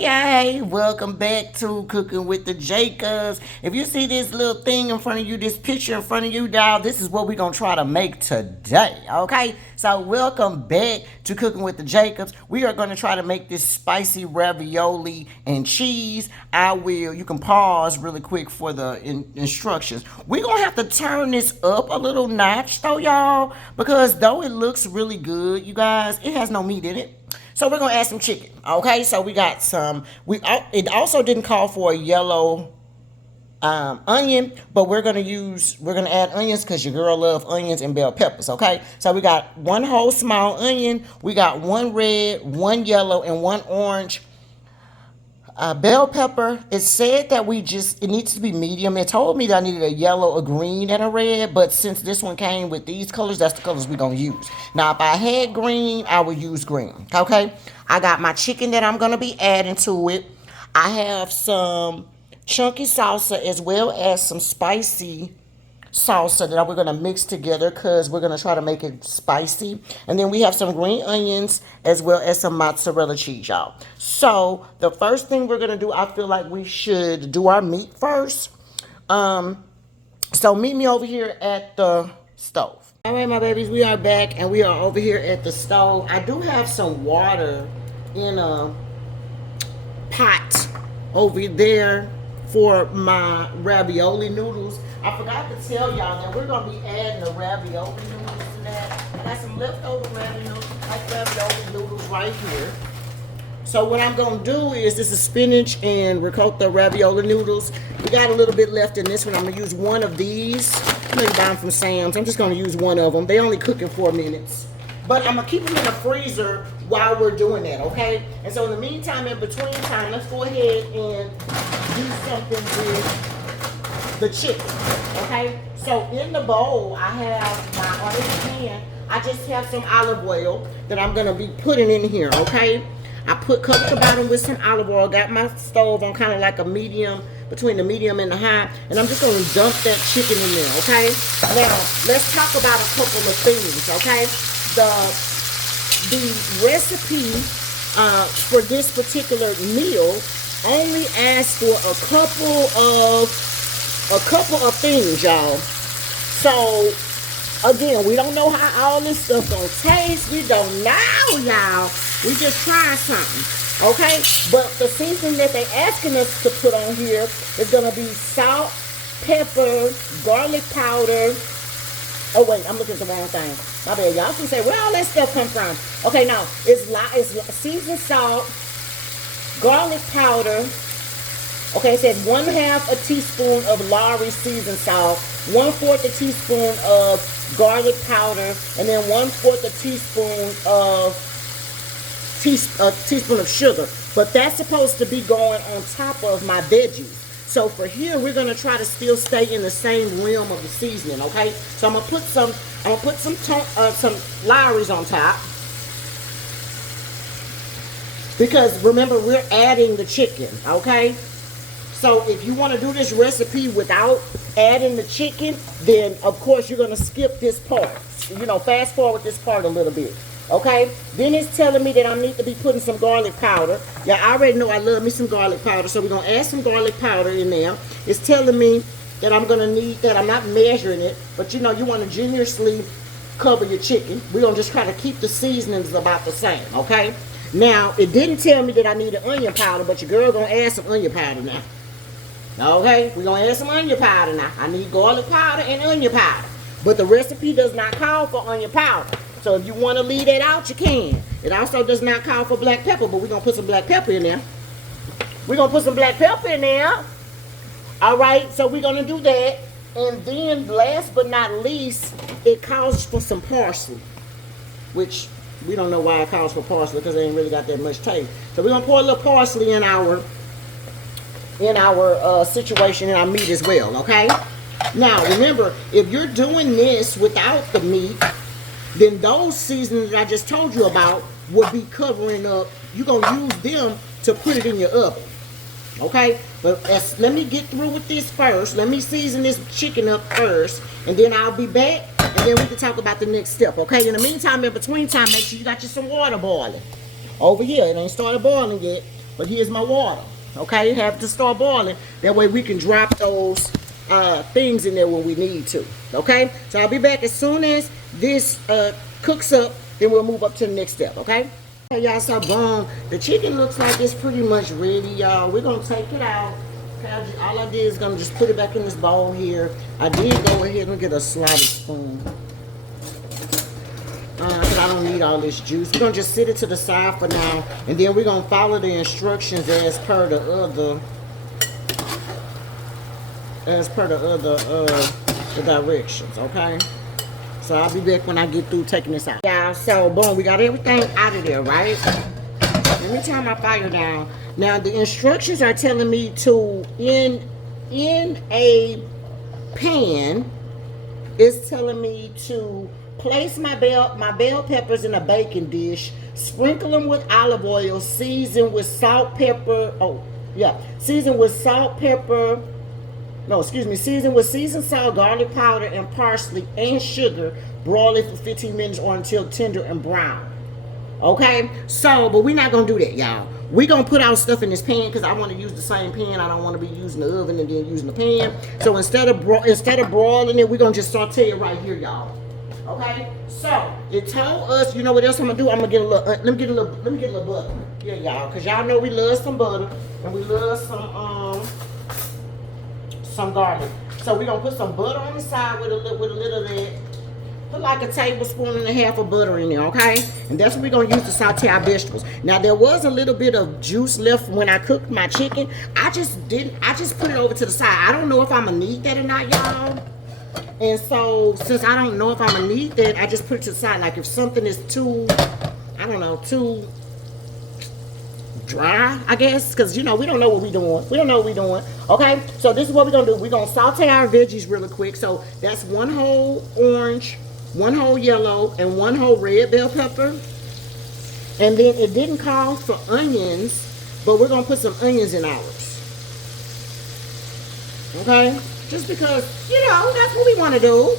Hey, welcome back to Cooking with the Jacobs. If you see this little thing in front of you, this picture in front of you, dog, this is what we're going to try to make today, okay? So welcome back to Cooking with the Jacobs. We are going to try to make this spicy ravioli and cheese. You can pause really quick for the instructions. We're going to have to turn this up a little notch though, y'all, because though it looks really good, you guys, it has no meat in it. So we're gonna add some chicken. Okay, so we got some. It also didn't call for a yellow onion, but we're gonna add onions because your girl love onions and bell peppers. Okay, so we got one whole small onion. We got one red, one yellow, and one orange. Bell pepper, it said that it needs to be medium. It told me that I needed a yellow, a green, and a red, but since this one came with these colors, that's the colors we're going to use. Now, if I had green, I would use green, okay? I got my chicken that I'm going to be adding to it. I have some chunky salsa as well as some spicy salsa that we're going to mix together because we're going to try to make it spicy. And then we have some green onions as well as some mozzarella cheese, y'all. So the first thing we're going to do, I feel like we should do our meat first. So meet me over here at the stove. All right, my babies, we are back and we are over here at the stove. I do have some water in a pot over there for my ravioli noodles. I forgot to tell y'all that we're going to be adding the ravioli noodles to that. I got some leftover ravioli noodles right here. So what I'm going to do is, this is spinach and ricotta ravioli noodles. We got a little bit left in this one. I'm going to use one of these. I'm going to buy them from Sam's. I'm just going to use one of them. They only cook in 4 minutes. But I'm going to keep them in the freezer while we're doing that, okay? And so in the meantime, in between time, let's go ahead and do something with the chicken, okay? So in the bowl, I have my orange pan. I just have some olive oil that I'm gonna be putting in here, okay? I covered the bottom with some olive oil, got my stove on kind of like a medium, between the medium and the high, and I'm just gonna dump that chicken in there, okay? Now, let's talk about a couple of things, okay? The recipe for this particular meal only asks for a couple of things, y'all. So again, we don't know how all this stuff gonna taste. We don't know, y'all. We just try something, okay? But the seasoning that they asking us to put on here is gonna be salt, pepper, garlic powder. Oh wait, I'm looking at the wrong thing. My bad. Y'all can say, where all that stuff come from? Okay, now it's seasoned salt, garlic powder. Okay, it says 1/2 a teaspoon of Lawry seasoned salt, 1/4 a teaspoon of garlic powder, and then 1/4 a teaspoon of sugar. But that's supposed to be going on top of my veggies. So for here, we're gonna try to still stay in the same realm of the seasoning, okay? So I'm gonna put some Lawry's on top, because remember, we're adding the chicken, okay? So if you want to do this recipe without adding the chicken, then of course you're gonna skip this part. You know, fast forward this part a little bit. Okay, then it's telling me that I need to be putting some garlic powder. Yeah, I already know I love me some garlic powder, so we're going to add some garlic powder in there. It's telling me that I'm going to need that. I'm not measuring it, but you know, you want to generously cover your chicken. We're going to just try to keep the seasonings about the same, okay? Now, it didn't tell me that I needed onion powder, but your girl going to add some onion powder now. Okay, we're going to add some onion powder now. I need garlic powder and onion powder, but the recipe does not call for onion powder. So if you want to leave that out, you can. It also does not call for black pepper, but we're going to put some black pepper in there. We're going to put some black pepper in there. All right, so we're going to do that. And then last but not least, it calls for some parsley, which we don't know why it calls for parsley because it ain't really got that much taste. So we're going to pour a little parsley in our situation, in our meat as well, okay? Now, remember, if you're doing this without the meat, then those seasonings that I just told you about will be covering up. You're going to use them to put it in your oven. Okay? But let me get through with this first. Let me season this chicken up first. And then I'll be back. And then we can talk about the next step. Okay? In the meantime, in between time, make sure you got you some water boiling. Over here. It ain't started boiling yet. But here's my water. Okay, have it to start boiling. That way we can drop those things in there when we need to. Okay, so I'll be back as soon as this cooks up. Then we'll move up to the next step. Okay. Hey y'all, so boom, the chicken looks like it's pretty much ready, y'all. We're gonna take it out. Okay, all I did is gonna just put it back in this bowl here. I did go ahead and get a slotted spoon. Because I don't need all this juice. We're gonna just sit it to the side for now, and then we're gonna follow the instructions as per the other the directions, okay? So I'll be back when I get through taking this out. Yeah, so boom, we got everything out of there, right? Let me turn my fire down. Now the instructions are telling me to in a pan, it's telling me to place my bell peppers in a baking dish, sprinkle them with olive oil, season with salt, pepper. Season with salt, pepper. No, excuse me, season with seasoned salt, garlic powder, and parsley and sugar. Broil it for 15 minutes or until tender and brown. Okay? So, but we're not going to do that, y'all. We're going to put our stuff in this pan because I want to use the same pan. I don't want to be using the oven and then using the pan. So instead of broiling it, we're going to just saute it right here, y'all. Okay? So, it told us, you know what else I'm going to do? I'm going to get a little, let me get a little butter. Yeah, y'all. Because y'all know we love some butter. And we love some garlic. So we're gonna put some butter on the side with a little of that. Put like a tablespoon and a half of butter in there, okay? And that's what we're gonna use to saute our vegetables. Now there was a little bit of juice left when I cooked my chicken. I just put it over to the side. I don't know if I'm gonna need that or not, y'all. And so since I don't know if I'm gonna need that, I just put it to the side. Like if something is too, I don't know, too dry, I guess, because you know we don't know what we're doing. Okay, so this is what we're gonna do. We're gonna saute our veggies really quick. So that's one whole orange, one whole yellow, and one whole red bell pepper. And then it didn't call for onions, but we're gonna put some onions in ours. Okay, just because you know that's what we want to do.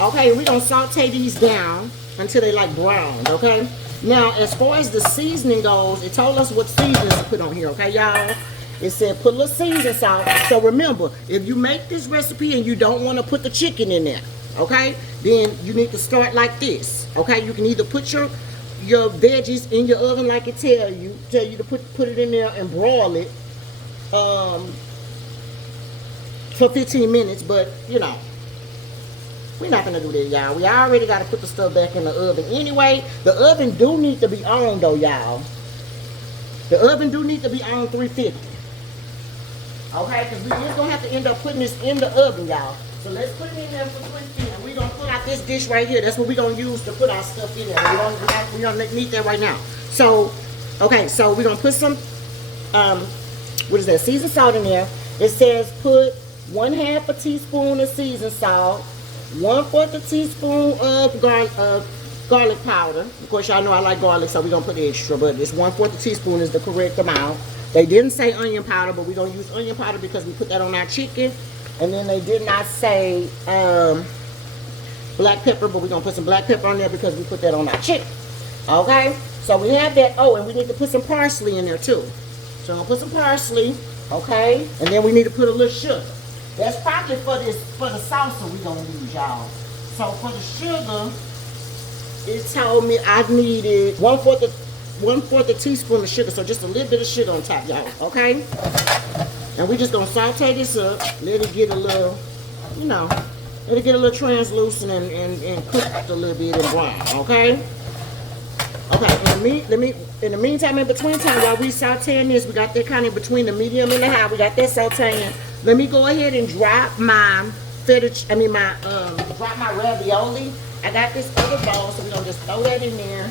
Okay, we're gonna saute these down until they like browned. Okay. Now, as far as the seasoning goes, it told us what seasonings to put on here, okay, y'all? It said put a little seasoning salt. So remember, if you make this recipe and you don't want to put the chicken in there, okay, then you need to start like this, okay? You can either put your veggies in your oven like it tell you to put it in there and broil it for 15 minutes, but, you know, we're not going to do that, y'all. We already got to put the stuff back in the oven. Anyway, the oven do need to be on, though, y'all. The oven do need to be on 350. Okay? Because we is going to have to end up putting this in the oven, y'all. So let's put it in there for 350. And we're going to put out this dish right here. That's what we're going to use to put our stuff in there. We don't need that right now. So, okay. So we're going to put some, what is that? Seasoned salt in there. It says put 1/2 a teaspoon of seasoned salt. 1/4 teaspoon of garlic powder. Of course, y'all know I like garlic, so we're going to put extra, but this 1/4 teaspoon is the correct amount. They didn't say onion powder, but we're going to use onion powder because we put that on our chicken. And then they did not say black pepper, but we're going to put some black pepper on there because we put that on our chicken. Okay? So we have that. Oh, and we need to put some parsley in there too. So I'm going to put some parsley. Okay? And then we need to put a little sugar. That's probably for the salsa we're gonna use, y'all. So for the sugar, it told me I needed 1/4 teaspoon of sugar, so just a little bit of sugar on top, y'all. Okay? And we just gonna saute this up, let it get a little, you know, let it get a little translucent and cooked a little bit and brown. Okay? Okay. In the meantime, in between time, while we sauteing this, we got that kind of between the medium and the high. We got that sauteing. Let me go ahead and drop my drop my ravioli. I got this other bowl, so we're gonna just throw that in there.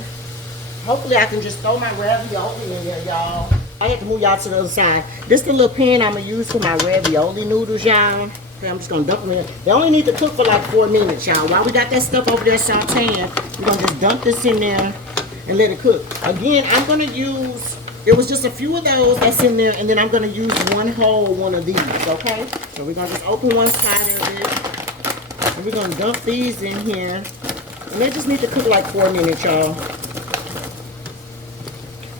Hopefully I can just throw my ravioli in there, y'all. I have to move y'all to the other side. This is the little pan I'm gonna use for my ravioli noodles, y'all. Okay, I'm just gonna dump them in. They only need to cook for like 4 minutes, y'all. While we got that stuff over there sauteing, we're gonna just dump this in there and let it cook. Again, I'm gonna use, it was just a few of those that's in there, and then I'm gonna use one of these, okay? So we're gonna just open one side of it, and we're gonna dump these in here. And they just need to cook like 4 minutes, y'all.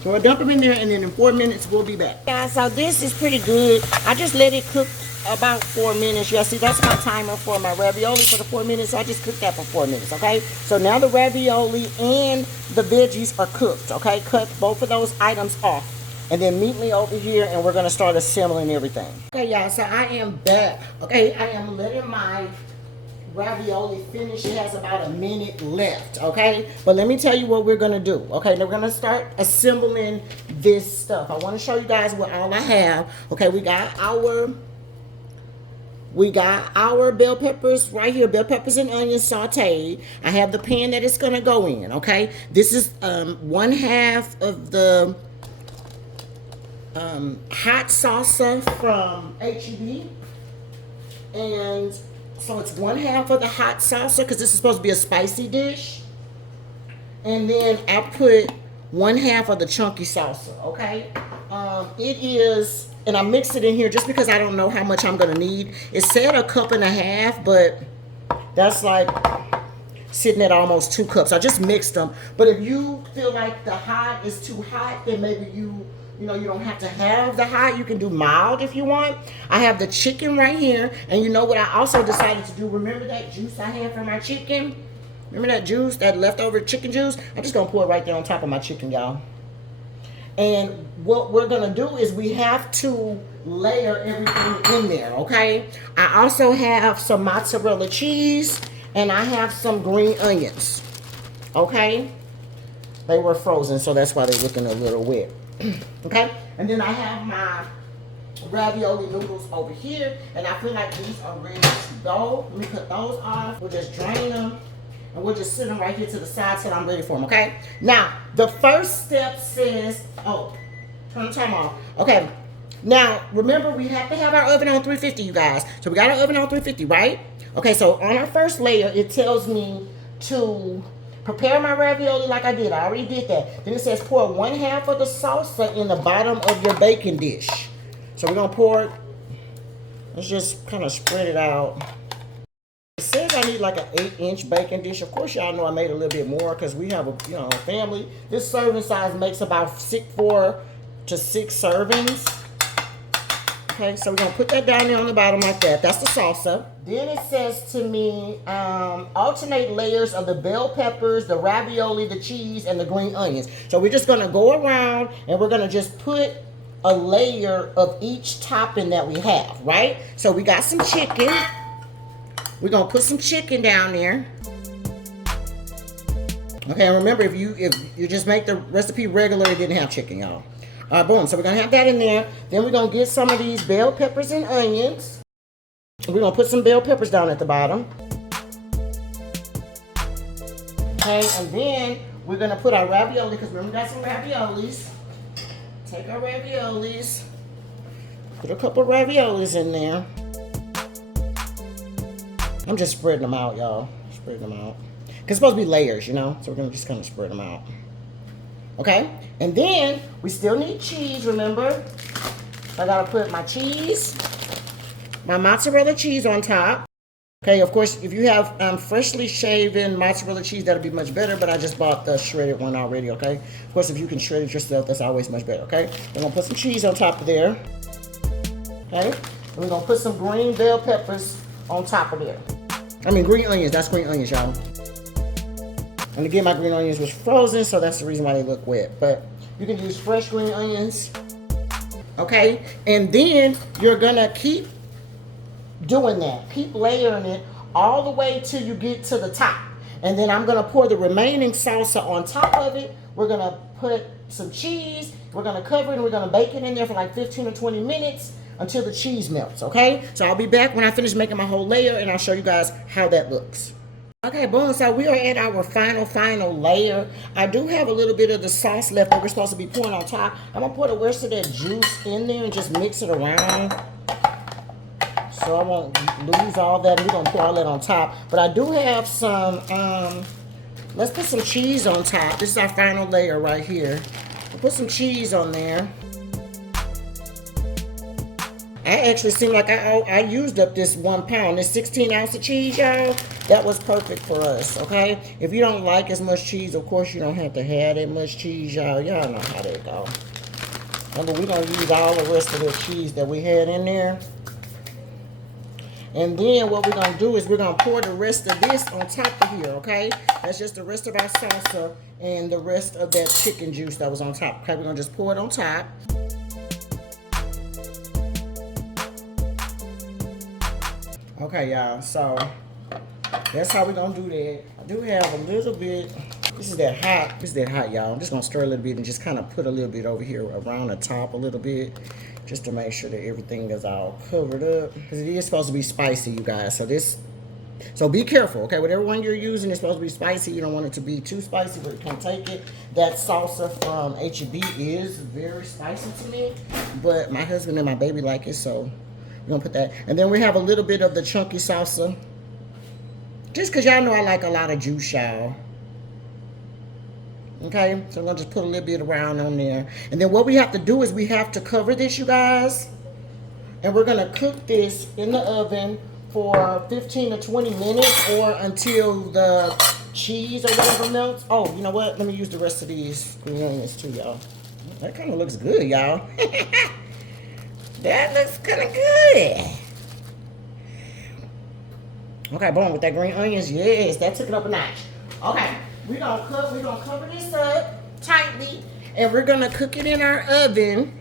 So I'll dump them in there, and then in 4 minutes we'll be back. Guys, so this is pretty good. I just let it cook about 4 minutes. Yeah, see, that's my timer for my ravioli for the 4 minutes. So I just cooked that for 4 minutes, okay? So now the ravioli and the veggies are cooked, okay? Cut both of those items off. And then meet me over here, and we're gonna start assembling everything. Okay, y'all, so I am back. Okay, I am letting my ravioli finish. It has about a minute left, okay? But let me tell you what we're gonna do, okay? We're gonna start assembling this stuff. I wanna show you guys what all I have. Okay, we got our bell peppers right here, bell peppers and onions sauteed. I have the pan that it's gonna go in, okay? This is 1/2 of the hot salsa from HEB, and so it's 1/2 of the hot salsa because this is supposed to be a spicy dish, and then I put 1/2 of the chunky salsa. Okay, it is, and I mixed it in here just because I don't know how much I'm gonna need. It said 1.5 cups, but that's like sitting at almost 2 cups. I just mixed them. But if you feel like the hot is too hot, then maybe you don't have to have the hot. You can do mild if you want. I have the chicken right here. And you know what I also decided to do? Remember that juice I had for my chicken? Remember that juice, that leftover chicken juice? I'm just going to pour it right there on top of my chicken, y'all. And what we're going to do is we have to layer everything in there, okay? I also have some mozzarella cheese, and I have some green onions, okay? They were frozen, so that's why they're looking a little wet. Okay, and then I have my ravioli noodles over here, and I feel like these are ready to go. Let me cut those off. We'll just drain them, and we'll just sit them right here to the side till I'm ready for them, okay? Now, the first step says, oh, turn the timer off. Okay, now, remember, we have to have our oven on 350, you guys. So we got our oven on 350, right? Okay, so on our first layer, it tells me to prepare my ravioli like I did. I already did that. Then it says pour 1/2 of the salsa in the bottom of your baking dish. So we're going to pour it. Let's just kind of spread it out. It says I need like an 8-inch baking dish. Of course, y'all know I made a little bit more because we have a family. This serving size makes about 4 to 6 servings. Okay, so we're going to put that down there on the bottom like that. That's the salsa. Then it says to me, alternate layers of the bell peppers, the ravioli, the cheese, and the green onions. So we're just going to go around and we're going to just put a layer of each topping that we have, right? So we got some chicken. We're going to put some chicken down there. Okay, and remember, if you just make the recipe regular, it didn't have chicken, y'all. Boom, so we're going to have that in there. Then we're going to get some of these bell peppers and onions. We're going to put some bell peppers down at the bottom. Okay, and then we're going to put our ravioli, because remember we got some raviolis. Take our raviolis. Put a couple raviolis in there. I'm just spreading them out, y'all. Spreading them out. Because it's supposed to be layers, you know? So we're going to just kind of spread them out. Okay, and then we still need cheese, remember? So I gotta put my cheese, my mozzarella cheese on top. Okay, of course, if you have freshly shaven mozzarella cheese, that'll be much better, but I just bought the shredded one already, okay? Of course, if you can shred it yourself, that's always much better, okay? We're gonna put some cheese on top of there, okay? And we're gonna put some green bell peppers on top of there. I mean, green onions, that's green onions, y'all. And again, my green onions was frozen, so that's the reason why they look wet. But you can use fresh green onions. Okay? And then you're gonna keep doing that. Keep layering it all the way till you get to the top. And then I'm gonna pour the remaining salsa on top of it. We're gonna put some cheese. We're gonna cover it and we're gonna bake it in there for like 15 or 20 minutes until the cheese melts, okay? So I'll be back when I finish making my whole layer and I'll show you guys how that looks. Okay, boom, so we are at our final layer. I do have a little bit of the sauce left that we're supposed to be pouring on top. I'm gonna pour the rest of that juice in there and just mix it around so I won't lose all that. We're gonna pour all that on top. But I do have some, let's put some cheese on top. This is our final layer right here. We'll put some cheese on there. I actually seem like I used up this 1 pound, this 16 ounce of cheese, y'all. that was perfect for us, okay? If you don't like as much cheese, of course you don't have to have that much cheese, y'all. Y'all know how that go. And then we're going to use all the rest of the cheese that we had in there. And then what we're going to do is we're going to pour the rest of this on top of here, okay? That's just the rest of our salsa and the rest of that chicken juice that was on top, okay? We're going to just pour it on top. Okay, y'all, so that's how we're going to do that. I do have a little bit. This is that hot, y'all. I'm just going to stir a little bit and just kind of put a little bit over here around the top a little bit, just to make sure that everything is all covered up. Because it is supposed to be spicy, you guys. So be careful, okay? Whatever one you're using is supposed to be spicy. You don't want it to be too spicy, but it can take it. That salsa from H-E-B is very spicy to me, but my husband and my baby like it, so we're going to put that. And then we have a little bit of the chunky salsa. Just because y'all know I like a lot of juice, y'all. Okay, so I'm going to just put a little bit around on there. And then what we have to do is we have to cover this, you guys. And we're going to cook this in the oven for 15 to 20 minutes or until the cheese or whatever melts. Oh, you know what? Let me use the rest of these green onions too, y'all. That kind of looks good, y'all. That looks kind of good. Okay, boom, with that green onions, yes, that took it up a notch. Okay. We're gonna cover this up tightly, and we're gonna cook it in our oven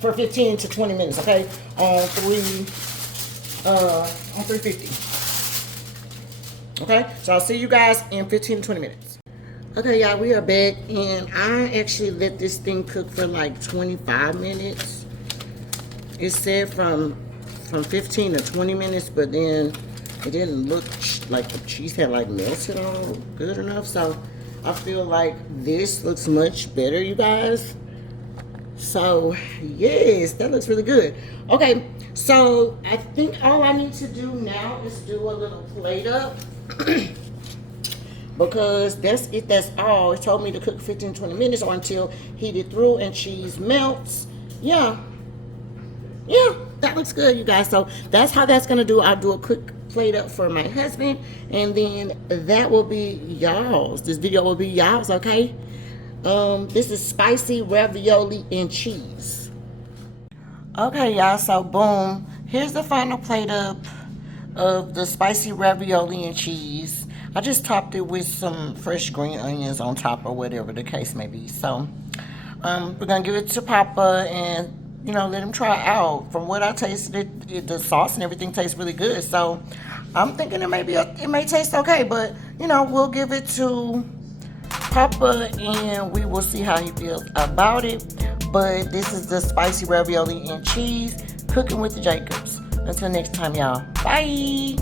for 15 to 20 minutes, okay? On 350. Okay, so I'll see you guys in 15 to 20 minutes. Okay, y'all, we are back, and I actually let this thing cook for like 25 minutes. It said from 15 to 20 minutes, but then it didn't look like the cheese had like melted all good enough. So I feel like this looks much better, you guys. So yes, that looks really good. Okay, so I think all I need to do now is do a little plate up. Because that's it, that's all. It told me to cook 15 to 20 minutes or until heated through and cheese melts. Yeah, that looks good, you guys. So that's how that's gonna do. I'll do a quick plate up for my husband, and then that will be y'all's. This video will be y'all's, okay? This is spicy ravioli and cheese. Okay, y'all, so boom, here's the final plate up of the spicy ravioli and cheese. I just topped it with some fresh green onions on top or whatever the case may be. So we're gonna give it to Papa and let him try it out. From what I tasted, the sauce and everything tastes really good. So I'm thinking it may taste okay, but we'll give it to Papa and we will see how he feels about it. But this is the spicy ravioli and cheese, cooking with the Jacobs. Until next time, y'all. Bye.